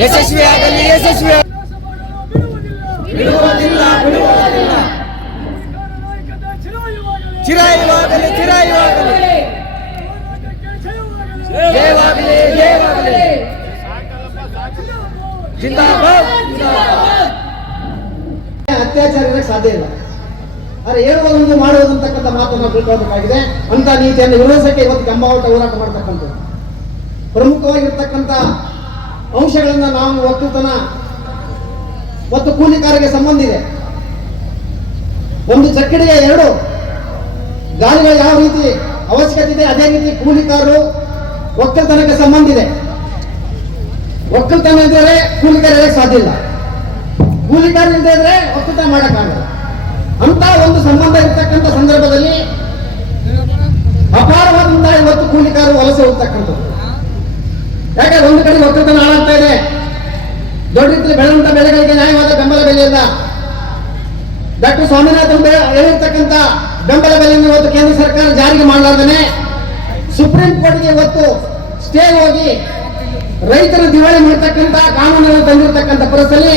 ಯಶಸ್ವಿಯಾಗಲಿ ಬಿಡುವುದಿಲ್ಲ ಚಿರಾಯುವಾಗಲಿ ಜಯವಾಗಲಿ ಜಿಂದಾಬಾದ್ ಅತ್ಯಾಚಾರ ಇರಕ್ಕೆ ಸಾಧ್ಯ ಇಲ್ಲ. ಆದರೆ ಹೇಳುವುದೊಂದು ಮಾಡುವುದಂತಕ್ಕಂಥ ಮಾತನ್ನು ತಿಳ್ಕೊಳ್ಬೇಕಾಗಿದೆ. ಅಂತ ನೀತಿಯನ್ನು ವಿರೋಧಿಸಕ್ಕೆ ಇವತ್ತು ಕೆಂಬಾವಟ ಹೋರಾಟ ಮಾಡ್ತಕ್ಕಂಥದ್ದು ಪ್ರಮುಖವಾಗಿರ್ತಕ್ಕಂಥ ಅಂಶಗಳನ್ನ ನಾವು ಒಕ್ಕಲ್ತನ ಮತ್ತು ಕೂಲಿಕಾರರಿಗೆ ಸಂಬಂಧ ಇದೆ. ಒಂದು ಚಕ್ಕಡಿಗೆ ಎರಡು ಗಾಲಿಗಳು ಯಾವ ರೀತಿ ಅವಶ್ಯಕತೆ ಇದೆ, ಅದೇ ರೀತಿ ಕೂಲಿಕಾರರು ಒಕ್ಕಲ್ತನಕ್ಕೆ ಸಂಬಂಧ ಇದೆ. ಒಕ್ಕಲ್ತನ ಇದ್ದರೆ ಕೂಲಿಕಾರ ಇರಕ್ಕೆ ಸಾಧ್ಯ ಇಲ್ಲ, ಕೂಲಿಕಾರ ಇಲ್ಲದೆ ಇದ್ರೆ ಒಕ್ಕಲ್ತನ ಮಾಡಕ್ಕಾಗಲ್ಲ. ಅಂತ ಒಂದು ಸಂಬಂಧ ಇರ್ತಕ್ಕಂಥ ಸಂದರ್ಭದಲ್ಲಿ ಅಪಾರವಾದಂತಹ ಇವತ್ತು ಕೂಲಿಕಾರರು ವಲಸೆ ಹೋಗ್ತಕ್ಕಂಥದ್ದು. ಯಾಕಂದ್ರೆ ಒಂದು ಕಡೆ ಒಕ್ಕಲ್ತನ ಹಾಳಾಗ್ತಾ ಇದೆ, ದೊಡ್ಡ ರೀತಿಯಲ್ಲಿ ಬೆಳೆದಂತ ಬೆಳೆಗಳಿಗೆ ನ್ಯಾಯವಾದ ಬೆಂಬಲ ಬೆಲೆ ಇಲ್ಲ. ಡಾಕ್ಟರ್ ಸ್ವಾಮಿನಾಥನ್ ಹೇಳಿರ್ತಕ್ಕಂಥ ಬೆಂಬಲ ಬೆಲೆಯನ್ನು ಇವತ್ತು ಕೇಂದ್ರ ಸರ್ಕಾರ ಜಾರಿಗೆ ಮಾಡಲಾರ್ದೇ ಸುಪ್ರೀಂ ಕೋರ್ಟ್ಗೆ ಇವತ್ತು ಸ್ಟೇ ಹೋಗಿ ರೈತರ ದಿವಾಳಿ ಮಾಡತಕ್ಕಂಥ ಕಾನೂನನ್ನು ತಂದಿರತಕ್ಕಂಥ ಪರಿಸ್ಥಿತಿ.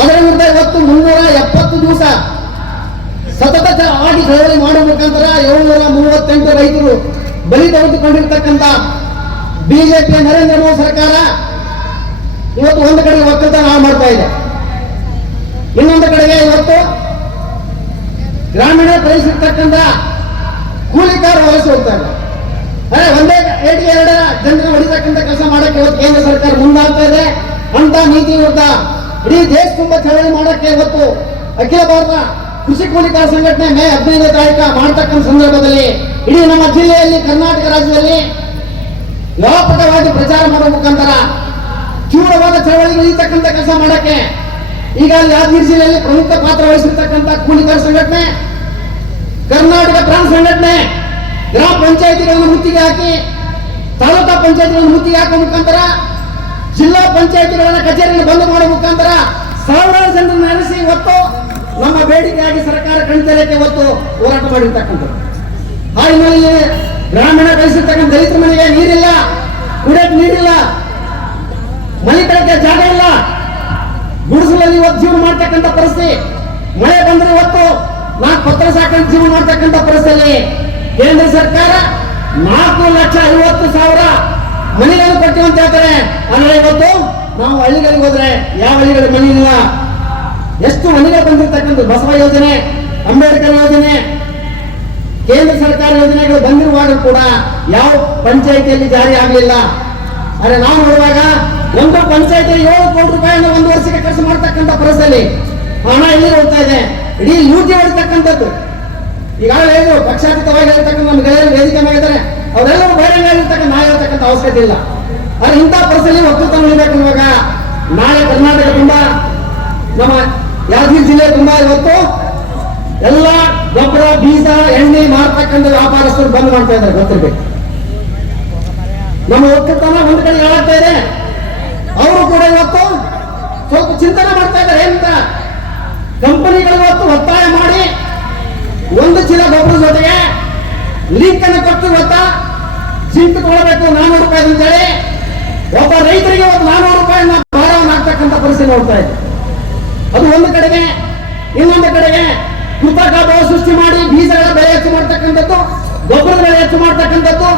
ಅದರ ವಿರುದ್ಧ ಇವತ್ತು 370 ದಿವಸ ಸತತ ಆಗಿ ಚಳವಳಿ ಮಾಡುವ ಮುಖಾಂತರ 738 ರೈತರು ಬಲಿ ತೆಗೆದುಕೊಂಡಿರ್ತಕ್ಕಂಥ ಬಿಜೆಪಿಯ ನರೇಂದ್ರ ಮೋದಿ ಸರ್ಕಾರ ಇವತ್ತು ಒಂದು ಕಡೆಗೆ ಒಕ್ಕಲ್ತನ ಹಾಳು ಮಾಡ್ತಾ ಇದೆ, ಇನ್ನೊಂದು ಕಡೆಗೆ ಇವತ್ತು ಗ್ರಾಮೀಣ ಪ್ರದೇಶಿರ್ತಕ್ಕಂಥ ಕೂಲಿಕಾರ ವಲಸೆ ಹೋಗ್ತಾ ಇದೆ. ಒಂದೇ ಏಟಿಗೆ 2 ಜನರನ್ನು ಹೊಡಿತಕ್ಕಂಥ ಕೆಲಸ ಮಾಡಕ್ಕೆ ಇವತ್ತು ಕೇಂದ್ರ ಸರ್ಕಾರ ಮುಂದಾಗ್ತಾ ಇದೆ. ಅಂತ ನೀತಿ ವಿರುದ್ಧ ಇಡೀ ದೇಶ ತುಂಬಾ ಚಳವಳಿ ಮಾಡಕ್ಕೆ ಇವತ್ತು ಅಖಿಲ ಭಾರತ ಕೃಷಿ ಕೂಲಿಕಾರ ಸಂಘಟನೆ ಮೇ 15ನೇ ತಾರೀಕು ಮಾಡತಕ್ಕಂಥ ಸಂದರ್ಭದಲ್ಲಿ ಇಡೀ ನಮ್ಮ ಜಿಲ್ಲೆಯಲ್ಲಿ ಕರ್ನಾಟಕ ರಾಜ್ಯದಲ್ಲಿ ವ್ಯಾಪಕವಾಗಿ ಪ್ರಚಾರ ಮಾಡುವ ಮುಖಾಂತರ ತೀವ್ರವಾದ ಚಳವಳಿಗೆ ಇಳಿತಕ್ಕಂಥ ಕೆಲಸ ಮಾಡಕ್ಕೆ ಈಗಾಗಲೇ ಯಾದಗಿರಿ ಜಿಲ್ಲೆಯಲ್ಲಿ ಪ್ರಮುಖ ಪಾತ್ರ ವಹಿಸಿರ್ತಕ್ಕಂಥ ಕೂಲಿಕಾರ ಸಂಘಟನೆ, ಕರ್ನಾಟಕ ಪ್ರಾಂತ ಸಂಘಟನೆ ಗ್ರಾಮ ಪಂಚಾಯಿತಿಗಳನ್ನು ಮುತ್ತಿಗೆ ಹಾಕಿ, ತಾಲೂಕಾ ಪಂಚಾಯಿತಿಗಳನ್ನು ಮುತ್ತಿಗೆ ಹಾಕುವ ಮುಖಾಂತರ, ಜಿಲ್ಲಾ ಪಂಚಾಯಿತಿಗಳನ್ನ ಕಚೇರಿಯನ್ನು ಬಂದ್ ಮಾಡುವ ಮುಖಾಂತರ ಸಾವಿರಾರು ಜನರನ್ನು ನೆಲೆಸಿ ಇವತ್ತು ನಮ್ಮ ಬೇಡಿಕೆಯಾಗಿ ಸರ್ಕಾರ ಕಣ್ತೆರೆಯಕ್ಕೆ ಇವತ್ತು ಹೋರಾಟ ಮಾಡಿರ್ತಕ್ಕಂಥದ್ದು. ಹಾಗೆ ಗ್ರಾಮೀಣ ಬೆಳೆಸಿರ್ತಕ್ಕಂಥ ದಲಿತರ ಮನೆಗೆ ನೀರಿಲ್ಲ, ಕುಡಿಯಕ್ಕೆ ನೀರಿಲ್ಲ, ಮನೆ ಕಳಕ್ಕೆ ಜಾಗ ಇಲ್ಲ, ಗುಡಿಸಲಲ್ಲಿ ಇವತ್ತು ಜೀವನ ಮಾಡ್ತಕ್ಕಂಥ ಪರಿಸ್ಥಿತಿ. ಮಳೆ ಬಂದ್ರೆ ಇವತ್ತು 4 ಪತ್ರ ಸಾಕಂತ ಜೀವನ ಮಾಡ್ತಕ್ಕಂಥ ಪರಿಸ್ಥಿತಿಯಲ್ಲಿ ಕೇಂದ್ರ ಸರ್ಕಾರ 4,50,000 ಮನೆಗಳನ್ನು ಕೊಟ್ಟಿವಿ ಅಂತ ಹೇಳ್ತಾರೆ. ಆದ್ರೆ ಇವತ್ತು ನಾವು ಹಳ್ಳಿಗಳಿಗೆ ಹೋದ್ರೆ ಯಾವ ಹಳ್ಳಿಗಳಿಗೆ ಮನೆ ಇಲ್ಲ. ಎಷ್ಟು ಮನೆಗಳು ಬಂದಿರ್ತಕ್ಕಂಥ ಬಸವ ಯೋಜನೆ, ಅಂಬೇಡ್ಕರ್ ಯೋಜನೆ, ಕೇಂದ್ರ ಸರ್ಕಾರ ಯೋಜನೆಗಳು ಬಂದಿರುವಾಗ ಕೂಡ ಯಾವ ಪಂಚಾಯಿತಿಯಲ್ಲಿ ಜಾರಿ ಆಗಲಿಲ್ಲ. ಆದ್ರೆ ನಾವು ನೋಡುವಾಗ ಒಂದು ಪಂಚಾಯಿತಿ 7 ಕೋಟಿ ರೂಪಾಯಿಯನ್ನು 1 ವರ್ಷಕ್ಕೆ ಖರ್ಚು ಮಾಡ್ತಕ್ಕಂಥ ಪರಿಸ್ಥಿತಿ. ಹಣ ಎಲ್ಲಿ ಹೋಗ್ತಾ ಇದೆ, ಇಡೀ ಲೂಟಿ ಹೊಡಿತಕ್ಕಂಥದ್ದು. ಈಗಾಗಲೇ ಪಕ್ಷಾತೀತವಾಗಿ ಹೇಳ್ತಕ್ಕಂಥ ನಮ್ಮ ಗೆಳೆಯರು ವೇದಿಕೆ ಮಾಡಿದ್ದಾರೆ, ಅವರೆಲ್ಲರೂ ಬಹಿರಂಗ ಆಗಿರ್ತಕ್ಕಂಥ ನಾ ಹೇಳ್ತಕ್ಕಂಥ ಅವಶ್ಯಕತೆ ಇಲ್ಲ. ಆದ್ರೆ ಇಂಥ ಪರಿಸ್ಥಿತಿ ಒಕ್ಕಲ್ತನ ಉಳಿಬೇಕು ಇವಾಗ. ನಾಳೆ ಕರ್ನಾಟಕ ತುಂಬಾ, ನಮ್ಮ ಯಾದಗಿರಿ ಜಿಲ್ಲೆ ತುಂಬಾ ಇವತ್ತು ಎಲ್ಲ ಗೊಬ್ಬರ, ಬೀಜ, ಎಣ್ಣೆ ಮಾರ್ತಕ್ಕಂಥ ವ್ಯಾಪಾರಸ್ಥರು ಬಂದ್ ಮಾಡ್ತಾ ಇದ್ದಾರೆ, ಗೊತ್ತಿರ್ಬೇಕು. ನಮ್ಮ ಒಕ್ಕಲ್ತನ ಒಂದು ಕಡೆ ಹಾಳಾಗ್ತಾ ಇದೆ. ಅವರು ಕೂಡ ಇವತ್ತು ಸ್ವಲ್ಪ ಚಿಂತನೆ ಮಾಡ್ತಾ ಇದ್ದಾರೆ. ಏನಂತ ಕಂಪನಿಗಳು ಇವತ್ತು ಒತ್ತಾಯ ಮಾಡಿ 1 ಚೀಲ ಗೊಬ್ಬರ ಜೊತೆಗೆ ಲಿಂಕ್ ಅನ್ನು ಕೊಟ್ಟು ಇವತ್ತು ಜಿಂಕ್ ತಗೊಳ್ಬೇಕು 400 ರೂಪಾಯಿ ಅಂತೇಳಿ ಒಬ್ಬ ರೈತರಿಗೆ ಇವತ್ತು 400 ರೂಪಾಯಿನ ಭಾರವನ್ನು ಹಾಕ್ತಕ್ಕಂಥ ಪರಿಸ್ಥಿತಿ ನೋಡ್ತಾ ಇದೆ. ಅದು ಒಂದು ಕಡೆಗೆ. ಇನ್ನೊಂದು ಕಡೆಗೆ ಕೃತಕ ಭಾವ ಸೃಷ್ಟಿ ಮಾಡಿ ಬೀಜಗಳ ಬೆಲೆ ಹೆಚ್ಚು ಮಾಡ್ತಕ್ಕಂಥದ್ದು, ಗೊಬ್ಬರದ ಬೆಲೆ ಹೆಚ್ಚು ಮಾಡ್ತಕ್ಕಂಥದ್ದು.